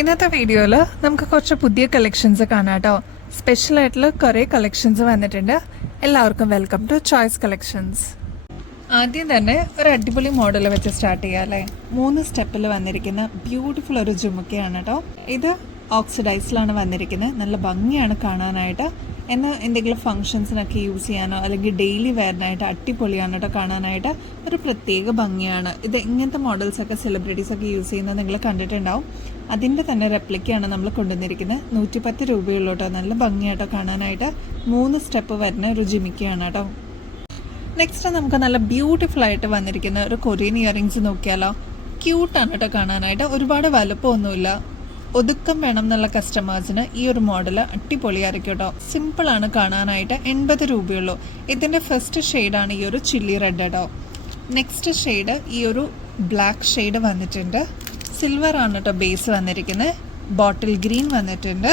ഇന്നത്തെ വീഡിയോയിൽ നമുക്ക് കുറച്ച് പുതിയ കളക്ഷൻസ് കാണാം കേട്ടോ. സ്പെഷ്യലായിട്ടുള്ള കുറേ കളക്ഷൻസ് വന്നിട്ടുണ്ട്. എല്ലാവർക്കും വെൽക്കം ടു ചോയ്സ് കളക്ഷൻസ്. ആദ്യം തന്നെ ഒരു അടിപൊളി മോഡൽ വെച്ച് സ്റ്റാർട്ട് ചെയ്യാം അല്ലേ. 3 സ്റ്റെപ്പിൽ വന്നിരിക്കുന്ന ബ്യൂട്ടിഫുൾ ഒരു ജുമുക്കയാണ് കേട്ടോ. ഇത് ഓക്സിഡൈസിലാണ് വന്നിരിക്കുന്നത്. നല്ല ഭംഗിയാണ് കാണാനായിട്ട്. എന്നാൽ എന്തെങ്കിലും ഫംഗ്ഷൻസിനൊക്കെ യൂസ് ചെയ്യാനോ അല്ലെങ്കിൽ ഡെയിലി വെയറിനായിട്ട് അടിപൊളിയാണ് കേട്ടോ കാണാനായിട്ട്. ഒരു പ്രത്യേക ഭംഗിയാണ് ഇത്. ഇങ്ങനത്തെ മോഡൽസൊക്കെ സെലിബ്രിറ്റീസൊക്കെ യൂസ് ചെയ്യുന്നത് നിങ്ങൾ കണ്ടിട്ടുണ്ടാവും. അതിൻ്റെ തന്നെ റെപ്ലിക്കയാണ് നമ്മൾ കൊണ്ടുവന്നിരിക്കുന്നത്. 110 രൂപയുള്ളൂ കേട്ടോ. നല്ല ഭംഗിയായിട്ടോ കാണാനായിട്ട്. 3 സ്റ്റെപ്പ് വരുന്ന ഒരു ജിമിക്കയാണ് കേട്ടോ. നെക്സ്റ്റ് നമുക്ക് നല്ല ബ്യൂട്ടിഫുൾ ആയിട്ട് വന്നിരിക്കുന്ന ഒരു കൊറിയൻ ഇയറിങ്സ് നോക്കിയാലോ. ക്യൂട്ടാണ് കേട്ടോ കാണാനായിട്ട്. ഒരുപാട് വലുപ്പമൊന്നുമില്ല. ഒതുക്കം വേണം എന്നുള്ള കസ്റ്റമേഴ്സിന് ഈ ഒരു മോഡൽ അടിപൊളിയായിരിക്കും കേട്ടോ. സിമ്പിളാണ് കാണാനായിട്ട്. 80 രൂപയുള്ളൂ. ഇതിൻ്റെ ഫസ്റ്റ് ഷെയ്ഡാണ് ഈ ഒരു ചില്ലി റെഡ് കേട്ടോ. നെക്സ്റ്റ് ഷെയ്ഡ് ഈ ഒരു ബ്ലാക്ക് ഷെയ്ഡ് വന്നിട്ടുണ്ട്. സിൽവർ ആണ് കേട്ടോ ബേസ് വന്നിരിക്കുന്നത്. ബോട്ടിൽ ഗ്രീൻ വന്നിട്ടുണ്ട്.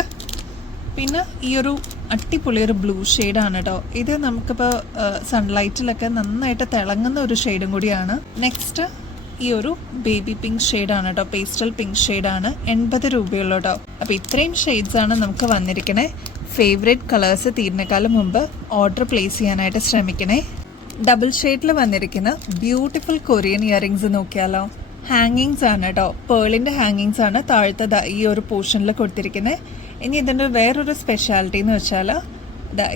പിന്നെ ഈ ഒരു അടിപൊളി ഒരു ബ്ലൂ ഷെയ്ഡാണ് കേട്ടോ. ഇത് നമുക്കിപ്പോൾ സൺലൈറ്റിലൊക്കെ നന്നായിട്ട് തിളങ്ങുന്ന ഒരു ഷെയ്ഡും കൂടിയാണ്. നെക്സ്റ്റ് ഈ ഒരു ബേബി പിങ്ക് ഷെയ്ഡാണ് കേട്ടോ. പേസ്റ്റൽ പിങ്ക് ഷെയ്ഡാണ്. 80 രൂപയുള്ളൂ കേട്ടോ. അപ്പോൾ ഇത്രയും ഷെയ്ഡ്സാണ് നമുക്ക് വന്നിരിക്കണേ. ഫേവറേറ്റ് കളേഴ്സ് തീരുന്നേക്കാളും മുമ്പ് ഓർഡർ പ്ലേസ് ചെയ്യാനായിട്ട് ശ്രമിക്കണേ. ഡബിൾ ഷെയ്ഡിൽ വന്നിരിക്കുന്ന ബ്യൂട്ടിഫുൾ കൊറിയൻ ഇയറിങ്സ് നോക്കിയാലോ. ഹാങ്ങിങ്സ് ആണ് കേട്ടോ. പേളിൻ്റെ ഹാങ്ങിങ്സ് ആണ് താഴത്തെ ഈ ഒരു പോർഷനിൽ കൊടുത്തിരിക്കുന്നത്. ഇനി ഇതിൻ്റെ വേറൊരു സ്പെഷ്യാലിറ്റി എന്ന് വെച്ചാൽ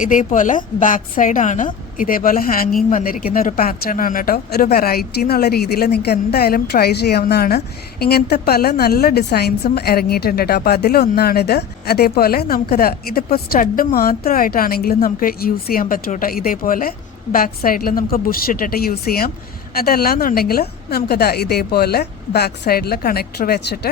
ഇതേപോലെ ബാക്ക് സൈഡാണ് ഇതേപോലെ ഹാങ്ങിങ് വന്നിരിക്കുന്ന ഒരു പാറ്റേൺ ആണ് കേട്ടോ. ഒരു വെറൈറ്റി എന്നുള്ള രീതിയിൽ നിങ്ങൾക്ക് എന്തായാലും ട്രൈ ചെയ്യാവുന്നതാണ്. ഇങ്ങനത്തെ പല നല്ല ഡിസൈൻസും ഇറങ്ങിയിട്ടുണ്ട് കേട്ടോ. അപ്പോൾ അതിലൊന്നാണിത്. അതേപോലെ ഇതിപ്പോൾ സ്റ്റഡ് മാത്രമായിട്ടാണെങ്കിലും നമുക്ക് യൂസ് ചെയ്യാൻ പറ്റും കേട്ടോ. ഇതേപോലെ ബാക്ക് സൈഡിൽ നമുക്ക് ബുഷ് ഇട്ടിട്ട് യൂസ് ചെയ്യാം. അതല്ലാന്നുണ്ടെങ്കിൽ ഇതേപോലെ ബാക്ക് സൈഡിൽ കണക്ടർ വെച്ചിട്ട്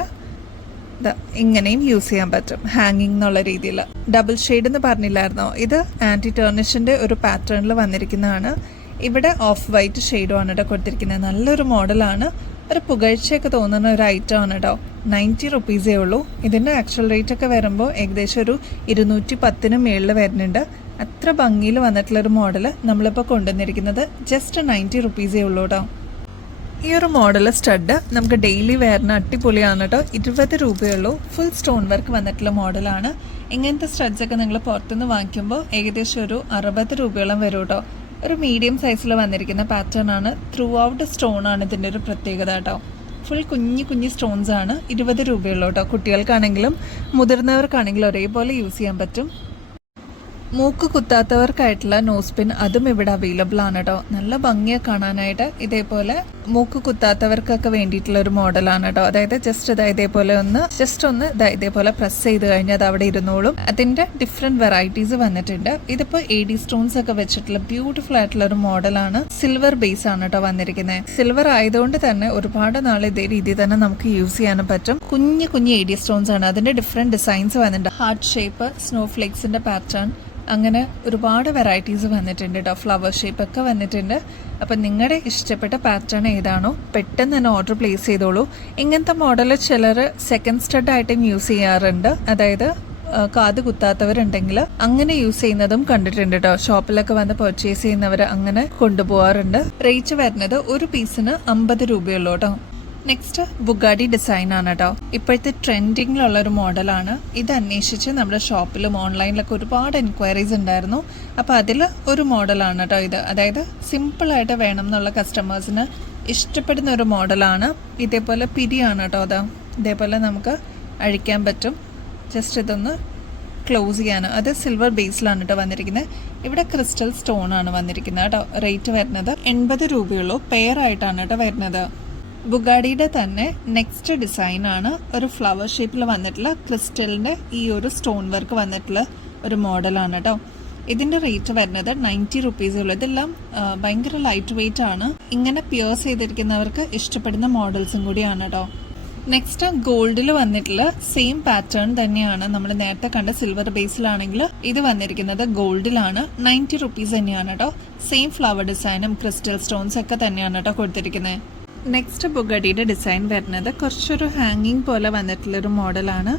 ഇങ്ങനെയും യൂസ് ചെയ്യാൻ പറ്റും. ഹാങ്ങിങ് എന്നുള്ള രീതിയിൽ. ഡബിൾ ഷെയ്ഡ് എന്ന് പറഞ്ഞില്ലായിരുന്നോ. ഇത് ആൻറ്റി ടേർണിഷിൻ്റെ ഒരു പാറ്റേണിൽ വന്നിരിക്കുന്നതാണ്. ഇവിടെ ഓഫ് വൈറ്റ് ഷെയ്ഡുമാണ് കേട്ടോ കൊടുത്തിരിക്കുന്നത്. നല്ലൊരു മോഡലാണ്. ഒരു പുകഴ്ചയൊക്കെ തോന്നുന്ന ഒരു ഐറ്റം ആണ് കേട്ടോ. 90 റുപ്പീസേ ഉള്ളൂ. ഇതിൻ്റെ ആക്ച്വൽ റേറ്റ് ഒക്കെ വരുമ്പോൾ ഏകദേശം ഒരു 210 മേളിൽ വരുന്നുണ്ട്. അത്ര ഭംഗിയിൽ വന്നിട്ടുള്ളൊരു മോഡൽ നമ്മളിപ്പോൾ കൊണ്ടുവന്നിരിക്കുന്നത് ജസ്റ്റ് 90 റുപ്പീസേ ഉള്ളൂ കേട്ടോ. ഈ ഒരു മോഡൽ സ്റ്റഡ് നമുക്ക് ഡെയിലി വെയറിന് അടിപൊളിയാണ് കേട്ടോ. 20 രൂപയുള്ളൂ. ഫുൾ സ്റ്റോൺ വർക്ക് വന്നിട്ടുള്ള മോഡലാണ്. ഇങ്ങനത്തെ സ്റ്റഡ്സൊക്കെ നിങ്ങൾ പുറത്തുനിന്ന് വാങ്ങിക്കുമ്പോൾ ഏകദേശം ഒരു 60 രൂപയോളം വരും കേട്ടോ. ഒരു മീഡിയം സൈസിൽ വന്നിരിക്കുന്ന പാറ്റേൺ ആണ്. ത്രൂ ഔട്ട് സ്റ്റോൺ ആണ് ഇതിൻ്റെ ഒരു പ്രത്യേകത കേട്ടോ. ഫുൾ കുഞ്ഞി സ്റ്റോൺസ് ആണ്. 20 രൂപയുള്ളൂ കേട്ടോ. കുട്ടികൾക്കാണെങ്കിലും മുതിർന്നവർക്കാണെങ്കിലും ഒരേപോലെ യൂസ് ചെയ്യാൻ പറ്റും. മൂക്ക് കുത്താത്തവർക്കായിട്ടുള്ള നോസ് പിൻ അതും ഇവിടെ അവൈലബിൾ ആണ് കേട്ടോ. നല്ല ഭംഗിയെ കാണാനായിട്ട്. ഇതേപോലെ മൂക്ക് കുത്താത്തവർക്കൊക്കെ വേണ്ടിയിട്ടുള്ള ഒരു മോഡലാണ് കേട്ടോ. അതായത് ഇതേപോലെ ഇതേപോലെ പ്രസ് ചെയ്ത് കഴിഞ്ഞാൽ അത് അവിടെ ഇരുന്നോളും. അതിന്റെ ഡിഫറെന്റ് വെറൈറ്റീസ് വന്നിട്ടുണ്ട്. ഇതിപ്പോ AD സ്റ്റോൺസ് ഒക്കെ വെച്ചിട്ടുള്ള ബ്യൂട്ടിഫുൾ ആയിട്ടുള്ള ഒരു മോഡലാണ്. സിൽവർ ബേസ് ആണ് കേട്ടോ വന്നിരിക്കുന്നത്. സിൽവർ ആയതുകൊണ്ട് തന്നെ ഒരുപാട് നാൾ ഇതേ രീതിയിൽ തന്നെ നമുക്ക് യൂസ് ചെയ്യാനും പറ്റും. കുഞ്ഞു AD സ്റ്റോൺസ് ആണ്. അതിന്റെ ഡിഫറെന്റ് ഡിസൈൻസ് വന്നിട്ടുണ്ട്. ഹാർട്ട് ഷേപ്പ്, സ്നോഫ്ലേക്സിന്റെ പാറ്റേൺ, അങ്ങനെ ഒരുപാട് വെറൈറ്റീസ് വന്നിട്ടുണ്ട് കേട്ടോ. ഫ്ലവർ ഷേപ്പ് ഒക്കെ വന്നിട്ടുണ്ട്. അപ്പം നിങ്ങളുടെ ഇഷ്ടപ്പെട്ട പാറ്റേൺ ഏതാണോ പെട്ടെന്ന് തന്നെ ഓർഡർ പ്ലേസ് ചെയ്തോളൂ. ഇങ്ങനത്തെ മോഡൽ ചിലർ സെക്കൻഡ് സ്റ്റഡ് ആയിട്ടും യൂസ് ചെയ്യാറുണ്ട്. അതായത് കാത് കുത്താത്തവരുണ്ടെങ്കിൽ അങ്ങനെ യൂസ് ചെയ്യുന്നതും കണ്ടിട്ടുണ്ട് കേട്ടോ. ഷോപ്പിലൊക്കെ വന്ന് പർച്ചേസ് ചെയ്യുന്നവർ അങ്ങനെ കൊണ്ടുപോകാറുണ്ട്. റേറ്റ് വരുന്നത് ഒരു പീസിന് 50 രൂപയുള്ളൂ കേട്ടോ. നെക്സ്റ്റ് ബുഗാഡി ഡിസൈൻ ആണ് കേട്ടോ. ഇപ്പോഴത്തെ ട്രെൻഡിങ്ങിലുള്ള ഒരു മോഡലാണ്. ഇത് അന്വേഷിച്ച് നമ്മുടെ ഷോപ്പിലും ഓൺലൈനിലൊക്കെ ഒരുപാട് എൻക്വയറീസ് ഉണ്ടായിരുന്നു. അപ്പോൾ അതിൽ ഒരു മോഡലാണ് കേട്ടോ ഇത്. അതായത് സിമ്പിളായിട്ട് വേണം എന്നുള്ള കസ്റ്റമേഴ്സിന് ഇഷ്ടപ്പെടുന്ന ഒരു മോഡലാണ്. ഇതേപോലെ പിരിയാണ് കേട്ടോ. ഇതേപോലെ നമുക്ക് അഴിക്കാൻ പറ്റും. ജസ്റ്റ് ഇതൊന്ന് ക്ലോസ് ചെയ്യാൻ. അത് സിൽവർ ബേസിലാണ് കേട്ടോ വന്നിരിക്കുന്നത്. ഇവിടെ ക്രിസ്റ്റൽ സ്റ്റോൺ ആണ് വന്നിരിക്കുന്നത് കേട്ടോ. റേറ്റ് വരുന്നത് 80 രൂപയുള്ളൂ. പെയർ ആയിട്ടാണ് കേട്ടോ വരുന്നത്. ബുഗാഡിയുടെ തന്നെ നെക്സ്റ്റ് ഡിസൈൻ ആണ്. ഒരു ഫ്ലവർ ഷേപ്പിൽ വന്നിട്ടുള്ള ക്രിസ്റ്റലിൻ്റെ ഈ ഒരു സ്റ്റോൺ വർക്ക് വന്നിട്ടുള്ള ഒരു മോഡലാണ് കേട്ടോ. ഇതിൻ്റെ റേറ്റ് വരുന്നത് 90 റുപ്പീസേ ഉള്ളൂ. ഇതെല്ലാം ഭയങ്കര ലൈറ്റ് വെയിറ്റ് ആണ്. ഇങ്ങനെ പിയേഴ്സ് ചെയ്തിരിക്കുന്നവർക്ക് ഇഷ്ടപ്പെടുന്ന മോഡൽസും കൂടിയാണ് കേട്ടോ. നെക്സ്റ്റ് ഗോൾഡിൽ വന്നിട്ടുള്ള സെയിം പാറ്റേൺ തന്നെയാണ്. നമ്മൾ നേരത്തെ കണ്ട സിൽവർ ബേസിലാണെങ്കിൽ ഇത് വന്നിരിക്കുന്നത് ഗോൾഡിലാണ്. 90 റുപ്പീസ് തന്നെയാണ് കേട്ടോ. സെയിം ഫ്ലവർ ഡിസൈനും ക്രിസ്റ്റൽ സ്റ്റോൺസ് ഒക്കെ തന്നെയാണ് കേട്ടോ കൊടുത്തിരിക്കുന്നത്. നെക്സ്റ്റ് ബുഗാഡിയുടെ ഡിസൈൻ വരുന്നത് കുറച്ചൊരു ഹാങ്ങിങ് പോലെ വന്നിട്ടുള്ളൊരു മോഡലാണ്.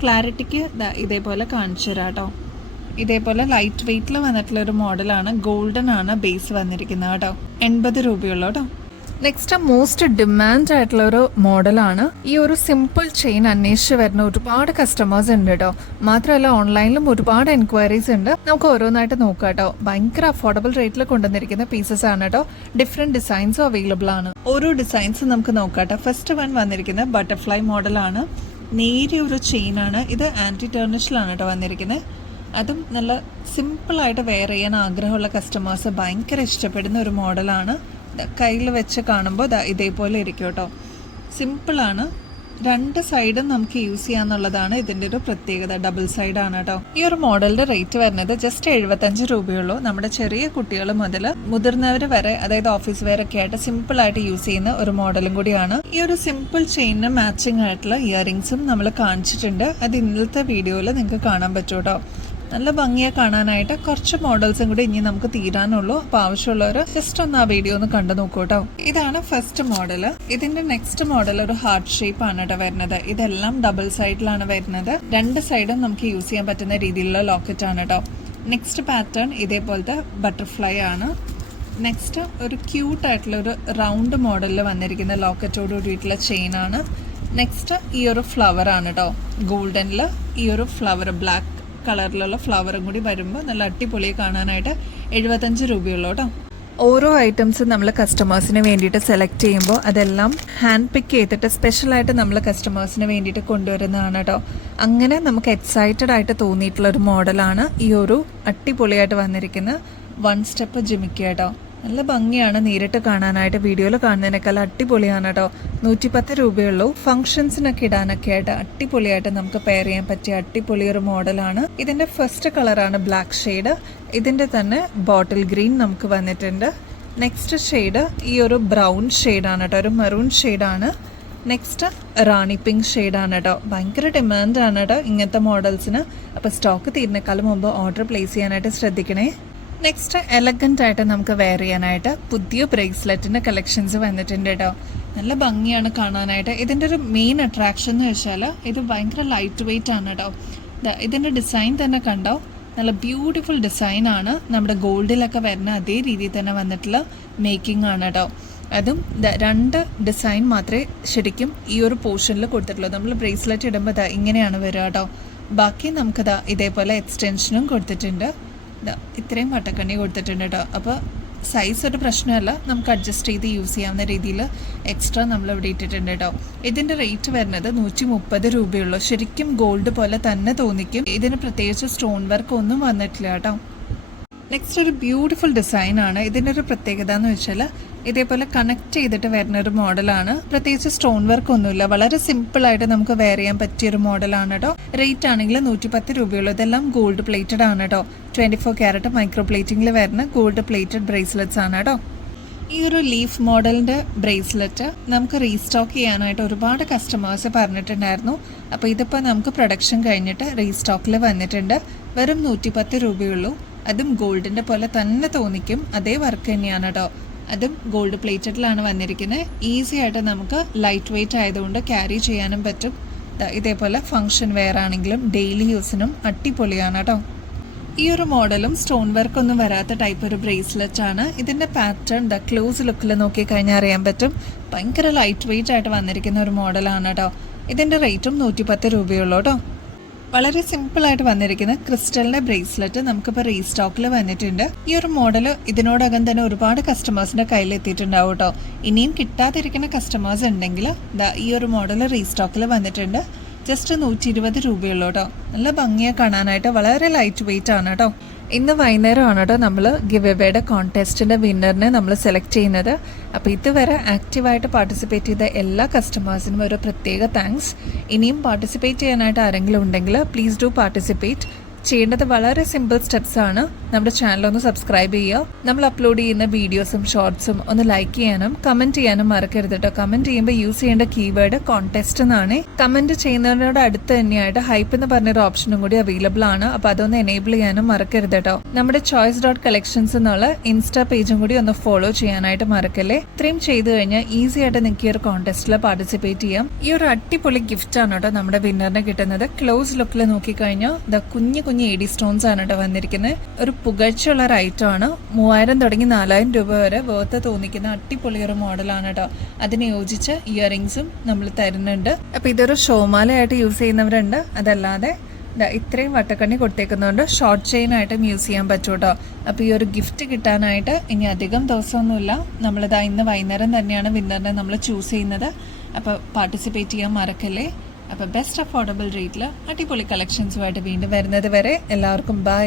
ക്ലാരിറ്റിക്ക് ഇതേപോലെ കാണിച്ചു തരാം കേട്ടോ. ഇതേപോലെ ലൈറ്റ് വെയിറ്റിൽ വന്നിട്ടുള്ളൊരു മോഡലാണ്. ഗോൾഡൻ ആണ് ബേസ് വന്നിരിക്കുന്നത് കേട്ടോ. 80 രൂപയുള്ളൂ കേട്ടോ. നെക്സ്റ്റ് മോസ്റ്റ് ഡിമാൻഡ് ആയിട്ടുള്ള ഒരു മോഡലാണ്. ഈ ഒരു സിമ്പിൾ ചെയിൻ അന്വേഷിച്ച് വരുന്ന ഒരുപാട് കസ്റ്റമേഴ്സ് ഉണ്ട് കേട്ടോ. മാത്രമല്ല ഓൺലൈനിലും ഒരുപാട് എൻക്വയറീസ് ഉണ്ട്. നമുക്ക് ഓരോന്നായിട്ട് നോക്കാം കേട്ടോ. ഭയങ്കര അഫോർഡബിൾ റേറ്റിൽ കൊണ്ടുവന്നിരിക്കുന്ന പീസസ് ആണ് കേട്ടോ. ഡിഫറെന്റ് ഡിസൈൻസും അവൈലബിൾ ആണ്. ഓരോ ഡിസൈൻസ് നമുക്ക് നോക്കാം കേട്ടോ. ഫസ്റ്റ് വൺ വന്നിരിക്കുന്ന ബട്ടർഫ്ലൈ മോഡലാണ്. നേരിയ ഒരു ചെയിൻ ആണ്. ഇത് ആന്റി ടേർണിഷിലാണ് കേട്ടോ വന്നിരിക്കുന്നത്. അതും നല്ല സിമ്പിളായിട്ട് വെയർ ചെയ്യാൻ ആഗ്രഹമുള്ള കസ്റ്റമേഴ്സ് ഭയങ്കര ഇഷ്ടപ്പെടുന്ന ഒരു മോഡലാണ്. കയ്യിൽ വെച്ച് കാണുമ്പോൾ ഇതേപോലെ ഇരിക്കും കേട്ടോ. സിമ്പിളാണ്. രണ്ട് സൈഡും നമുക്ക് യൂസ് ചെയ്യാന്നുള്ളതാണ് ഇതിൻ്റെ ഒരു പ്രത്യേകത. ഡബിൾ സൈഡാണ് കേട്ടോ. ഈ ഒരു മോഡലിന്റെ റേറ്റ് വരുന്നത് ജസ്റ്റ് 75 രൂപയുള്ളൂ. നമ്മുടെ ചെറിയ കുട്ടികൾ മുതൽ മുതിർന്നവർ വരെ, അതായത് ഓഫീസ് വെയർ ഒക്കെ ആയിട്ട് സിമ്പിൾ ആയിട്ട് യൂസ് ചെയ്യുന്ന ഒരു മോഡലും കൂടിയാണ്. ഈ ഒരു സിമ്പിൾ ചെയിനിന് മാച്ചിങ് ആയിട്ടുള്ള ഇയറിംഗ്സും നമ്മൾ കാണിച്ചിട്ടുണ്ട്. അത് ഇന്നലത്തെ വീഡിയോയിൽ നിങ്ങൾക്ക് കാണാൻ പറ്റും കേട്ടോ. നല്ല ഭംഗിയെ കാണാനായിട്ട് കുറച്ച് മോഡൽസും കൂടി ഇനി നമുക്ക് തീരാനുള്ളൂ. അപ്പോൾ ആവശ്യമുള്ളവർ ജസ്റ്റ് ഒന്ന് ആ വീഡിയോ ഒന്ന് കണ്ടു നോക്കൂ കേട്ടോ. ഇതാണ് ഫസ്റ്റ് മോഡൽ. ഇതിന്റെ നെക്സ്റ്റ് മോഡൽ ഒരു ഹാർട്ട് ഷേപ്പ് ആണ് കേട്ടോ വരുന്നത്. ഇതെല്ലാം ഡബിൾ സൈഡിലാണ് വരുന്നത്. രണ്ട് സൈഡും നമുക്ക് യൂസ് ചെയ്യാൻ പറ്റുന്ന രീതിയിലുള്ള ലോക്കറ്റ് ആണ് കേട്ടോ. നെക്സ്റ്റ് പാറ്റേൺ ഇതേപോലത്തെ ബട്ടർഫ്ലൈ ആണ്. നെക്സ്റ്റ് ഒരു ക്യൂട്ട് ആയിട്ടുള്ള ഒരു റൗണ്ട് മോഡലിൽ വന്നിരിക്കുന്ന ലോക്കറ്റോട് കൂടിയിട്ടുള്ള ചെയിൻ ആണ്. നെക്സ്റ്റ് ഈ ഒരു ഫ്ലവർ ആണ് കേട്ടോ. ഗോൾഡനിൽ ഈ ഒരു ഫ്ലവർ ബ്ലാക്ക് കളറിലുള്ള ഫ്ലവറും കൂടി വരുമ്പോൾ നല്ല അടിപൊളി കാണാനായിട്ട് 75 രൂപയുള്ളൂ കേട്ടോ. ഓരോ ഐറ്റംസും നമ്മൾ കസ്റ്റമേഴ്സിന് വേണ്ടിയിട്ട് സെലക്ട് ചെയ്യുമ്പോൾ അതെല്ലാം ഹാൻഡ് പിക്ക് ചെയ്തിട്ട് സ്പെഷ്യലായിട്ട് നമ്മൾ കസ്റ്റമേഴ്സിന് വേണ്ടിയിട്ട് കൊണ്ടുവരുന്നതാണ് കേട്ടോ. അങ്ങനെ നമുക്ക് എക്സൈറ്റഡ് ആയിട്ട് തോന്നിയിട്ടുള്ള ഒരു മോഡലാണ് ഈ ഒരു അടിപൊളിയായിട്ട് വന്നിരിക്കുന്ന വൺ സ്റ്റെപ്പ് ജിമിക്ക കേട്ടോ. നല്ല ഭംഗിയാണ് നേരിട്ട് കാണാനായിട്ട്. വീഡിയോയിൽ കാണുന്നതിനേക്കാൾ അടിപൊളിയാണ് കേട്ടോ. 110 രൂപയുള്ളൂ. ഫംഗ്ഷൻസിനൊക്കെ ഇടാനൊക്കെ ആയിട്ട് അടിപൊളിയായിട്ട് നമുക്ക് പെയർ ചെയ്യാൻ പറ്റിയ അടിപൊളി ഒരു മോഡലാണ്. ഇതിന്റെ ഫസ്റ്റ് കളറാണ് ബ്ലാക്ക് ഷെയ്ഡ്. ഇതിന്റെ തന്നെ ബോട്ടിൽ ഗ്രീൻ നമുക്ക് വന്നിട്ടുണ്ട്. നെക്സ്റ്റ് ഷെയ്ഡ് ഈ ഒരു ബ്രൗൺ ഷെയ്ഡാണ് കേട്ടോ. ഒരു മെറൂൺ ഷെയ്ഡാണ്. നെക്സ്റ്റ് റാണി പിങ്ക് ഷെയ്ഡാണ് കേട്ടോ. ഭയങ്കര ഡിമാൻഡാണ് കേട്ടോ ഇങ്ങനത്തെ മോഡൽസിന്. അപ്പോൾ സ്റ്റോക്ക് തീരുന്നേക്കാളും മുമ്പ് ഓർഡർ പ്ലേസ് ചെയ്യാനായിട്ട് ശ്രദ്ധിക്കണേ. നെക്സ്റ്റ് എലഗന്റ് ആയിട്ട് നമുക്ക് വെയർ ചെയ്യാനായിട്ട് പുതിയ ബ്രേസ്ലെറ്റിന്റെ കളക്ഷൻസ് വന്നിട്ടുണ്ട് കേട്ടോ. നല്ല ഭംഗിയാണ് കാണാനായിട്ട്. ഇതിന്റെ ഒരു മെയിൻ അട്രാക്ഷൻ എന്ന് വെച്ചാൽ ഇത് ഭയങ്കര ലൈറ്റ് വെയിറ്റ് ആണ് കേട്ടോ. ഇതിന്റെ ഡിസൈൻ തന്നെ കണ്ടോ. നല്ല ബ്യൂട്ടിഫുൾ ഡിസൈൻ ആണ്. നമ്മുടെ ഗോൾഡിലൊക്കെ വരുന്ന അതേ രീതിയിൽ തന്നെ വന്നിട്ടുള്ള മേക്കിംഗ് ആണ് കേട്ടോ. അതും രണ്ട് ഡിസൈൻ മാത്രമേ ശരിക്കും ഈ ഒരു പോർഷനിൽ കൊടുത്തിട്ടുള്ളൂ. നമ്മൾ ബ്രേസ്ലെറ്റ് ഇടുമ്പോൾ ഇങ്ങനെയാണ് വരിക കേട്ടോ. ബാക്കി നമുക്കതാ ഇതേപോലെ എക്സ്റ്റൻഷനും കൊടുത്തിട്ടുണ്ട്. ഇത്രയും വട്ടക്കണ്ണി കൊടുത്തിട്ടുണ്ട് കേട്ടോ. അപ്പോൾ സൈസ് ഒരു പ്രശ്നമല്ല, നമുക്ക് അഡ്ജസ്റ്റ് ചെയ്ത് യൂസ് ചെയ്യാവുന്ന രീതിയിൽ എക്സ്ട്രാ നമ്മൾ ഇവിടെ ഇട്ടിട്ടുണ്ട് കേട്ടോ. ഇതിൻ്റെ റേറ്റ് വരുന്നത് 130 രൂപയുള്ളൂ. ശരിക്കും ഗോൾഡ് പോലെ തന്നെ തോന്നിക്കും. ഇതിന് പ്രത്യേകിച്ച് സ്റ്റോൺ വർക്ക് ഒന്നും വന്നിട്ടില്ല കേട്ടോ. നെക്സ്റ്റ് ഒരു ബ്യൂട്ടിഫുൾ ഡിസൈൻ ആണ്. ഇതിൻ്റെ ഒരു പ്രത്യേകത എന്ന് വെച്ചാൽ ഇതേപോലെ കണക്ട് ചെയ്തിട്ട് വരുന്ന ഒരു മോഡലാണ്. പ്രത്യേകിച്ച് സ്റ്റോൺ വർക്ക് ഒന്നുമില്ല. വളരെ സിമ്പിൾ ആയിട്ട് നമുക്ക് വെയർ ചെയ്യാൻ പറ്റിയ ഒരു മോഡലാണ് കേട്ടോ. റേറ്റ് ആണെങ്കിൽ 110 രൂപയുള്ളൂ. ഇതെല്ലാം ഗോൾഡ് പ്ലേറ്റഡ് ആണ് കേട്ടോ. 24 ക്യാരറ്റ് മൈക്രോ പ്ലേറ്റിംഗിൽ വരുന്ന ഗോൾഡ് പ്ലേറ്റഡ് ബ്രേസ്ലെറ്റ്സ് ആണ് കേട്ടോ. ഈ ഒരു ലീഫ് മോഡലിന്റെ ബ്രേസ്ലെറ്റ് നമുക്ക് റീസ്റ്റോക്ക് ചെയ്യാനായിട്ട് ഒരുപാട് കസ്റ്റമേഴ്സ് പറഞ്ഞിട്ടുണ്ടായിരുന്നു. അപ്പോൾ ഇതിപ്പോൾ നമുക്ക് പ്രൊഡക്ഷൻ കഴിഞ്ഞിട്ട് റീസ്റ്റോക്കിൽ വന്നിട്ടുണ്ട്. വെറും 110 രൂപയുള്ളൂ. അതും ഗോൾഡിന്റെ പോലെ തന്നെ തോന്നിക്കും. അതേ വർക്ക് തന്നെയാണ് കേട്ടോ. അതും ഗോൾഡ് പ്ലേറ്റഡിലാണ് വന്നിരിക്കുന്നത്. ഈസി ആയിട്ട് നമുക്ക് ലൈറ്റ് വെയിറ്റ് ആയതുകൊണ്ട് ക്യാരി ചെയ്യാനും പറ്റും. ഇതേപോലെ ഫംഗ്ഷൻ വെയർ ആണെങ്കിലും ഡെയിലി യൂസിനും അടിപൊളിയാണ് കേട്ടോ. ഈ ഒരു മോഡലും സ്റ്റോൺ വർക്ക് ഒന്നും വരാത്ത ടൈപ്പ് ഒരു ബ്രേസ്ലെറ്റ് ആണ്. ഇതിന്റെ പാറ്റേൺ ക്ലോസ് ലുക്കിൽ നോക്കി കഴിഞ്ഞാൽ അറിയാൻ പറ്റും. ഭയങ്കര ലൈറ്റ് വെയിറ്റ് ആയിട്ട് വന്നിരിക്കുന്ന ഒരു മോഡലാണ് കേട്ടോ. ഇതിന്റെ റേറ്റും 110 രൂപയുള്ളൂ കേട്ടോ. വളരെ സിമ്പിൾ ആയിട്ട് വന്നിരിക്കുന്ന ക്രിസ്റ്റലിന്റെ ബ്രേസ്ലെറ്റ് നമുക്കിപ്പോൾ റീസ്റ്റോക്കിൽ വന്നിട്ടുണ്ട്. ഈ ഒരു മോഡൽ ഇതിനോടകം തന്നെ ഒരുപാട് കസ്റ്റമേഴ്സിന്റെ കയ്യിൽ എത്തിയിട്ടുണ്ടാവും കേട്ടോ. ഇനിയും കിട്ടാതിരിക്കുന്ന കസ്റ്റമേഴ്സ് ഉണ്ടെങ്കിൽ ഈ ഒരു മോഡൽ റീസ്റ്റോക്കിൽ വന്നിട്ടുണ്ട്. ജസ്റ്റ് 120 രൂപയുള്ളൂ കേട്ടോ. നല്ല ഭംഗിയെ കാണാനായിട്ട് വളരെ ലൈറ്റ് വെയിറ്റ് ആണ് കേട്ടോ. ഇന്ന് വൈകുന്നേരമാണ് കേട്ടോ നമ്മൾ ഗിവ് എവേയുടെ കോൺടെസ്റ്റിൻ്റെ വിന്നറിനെ നമ്മൾ സെലക്ട് ചെയ്യുന്നത്. അപ്പോൾ ഇതുവരെ ആക്റ്റീവായിട്ട് പാർട്ടിസിപ്പേറ്റ് ചെയ്ത എല്ലാ കസ്റ്റമേഴ്സിനും ഒരു പ്രത്യേക താങ്ക്സ്. ഇനിയും പാർട്ടിസിപ്പേറ്റ് ചെയ്യാനായിട്ട് ആരെങ്കിലും ഉണ്ടെങ്കിൽ പ്ലീസ് ഡു പാർട്ടിസിപ്പേറ്റ്. ചെയ്യേണ്ടത് വളരെ സിമ്പിൾ സ്റ്റെപ്സ് ആണ്. നമ്മുടെ ചാനൽ ഒന്ന് സബ്സ്ക്രൈബ് ചെയ്യുക. നമ്മൾ അപ്ലോഡ് ചെയ്യുന്ന വീഡിയോസും ഷോർട്സും ഒന്ന് ലൈക്ക് ചെയ്യാനും കമന്റ് ചെയ്യാനും മറക്കരുത് കേട്ടോ. കമന്റ് ചെയ്യുമ്പോൾ യൂസ് ചെയ്യേണ്ട കീവേഡ് കോൺടെസ്റ്റ് എന്നാണ്. കമന്റ് ചെയ്യുന്നവരോട് അടുത്ത് തന്നെയായിട്ട് ഹൈപ്പ് എന്ന് പറഞ്ഞൊരു ഓപ്ഷനും കൂടി അവൈലബിൾ ആണ്. അപ്പോൾ അതൊന്ന് എനേബിൾ ചെയ്യാനും മറക്കരുത് കേട്ടോ. നമ്മുടെ choice.collections എന്നുള്ള ഇൻസ്റ്റാ പേജും കൂടി ഒന്ന് ഫോളോ ചെയ്യാനായിട്ട് മറക്കല്ലേ. ഇത്രയും ചെയ്തു കഴിഞ്ഞാൽ ഈസി ആയിട്ട് നിങ്ങൾക്ക് ഈ ഒരു കോൺടെസ്റ്റിൽ പാർട്ടിസിപ്പേറ്റ് ചെയ്യാം. ഈ ഒരു അടിപൊളി ഗിഫ്റ്റ് ആണ് കേട്ടോ നമ്മുടെ വിന്നറിന് കിട്ടുന്നത്. ക്ലോസ് ലുക്കിൽ നോക്കിക്കഴിഞ്ഞാൽ കുഞ്ഞു കുഞ്ഞ് എഡി സ്റ്റോൺസ് ആണ് കേട്ടോ വന്നിരിക്കുന്നത്. ഒരു പുകഴ്ചയുള്ള ഒരു ഐറ്റം ആണ്. 3000 തുടങ്ങി 4000 രൂപ വരെ വേർത്ത് തോന്നിക്കുന്ന അടിപൊളി ഒരു മോഡലാണ് കേട്ടോ. അതിന് യോജിച്ച ഇയറിങ്സും നമ്മൾ തരുന്നുണ്ട്. അപ്പോൾ ഇതൊരു ഷോമാലയായിട്ട് യൂസ് ചെയ്യുന്നവരുണ്ട്. അതല്ലാതെ ഇത്രയും വട്ടക്കണ്ണി കൊടുത്തേക്കുന്നതുകൊണ്ട് ഷോർട്ട് ചെയിൻ ആയിട്ടും യൂസ് ചെയ്യാൻ പറ്റും കേട്ടോ. അപ്പോൾ ഈ ഒരു ഗിഫ്റ്റ് കിട്ടാനായിട്ട് ഇനി അധികം ദിവസമൊന്നുമില്ല. നമ്മളിതാ ഇന്ന് വൈകുന്നേരം തന്നെയാണ് വിന്നറിനെ നമ്മൾ ചൂസ് ചെയ്യുന്നത്. അപ്പോൾ പാർട്ടിസിപ്പേറ്റ് ചെയ്യാൻ മറക്കല്ലേ. അപ്പോൾ ബെസ്റ്റ് അഫോർഡബിൾ റേറ്റിൽ അടിപൊളി കളക്ഷൻസുമായിട്ട് വീണ്ടും വരുന്നത് വരെ എല്ലാവർക്കും ബൈ.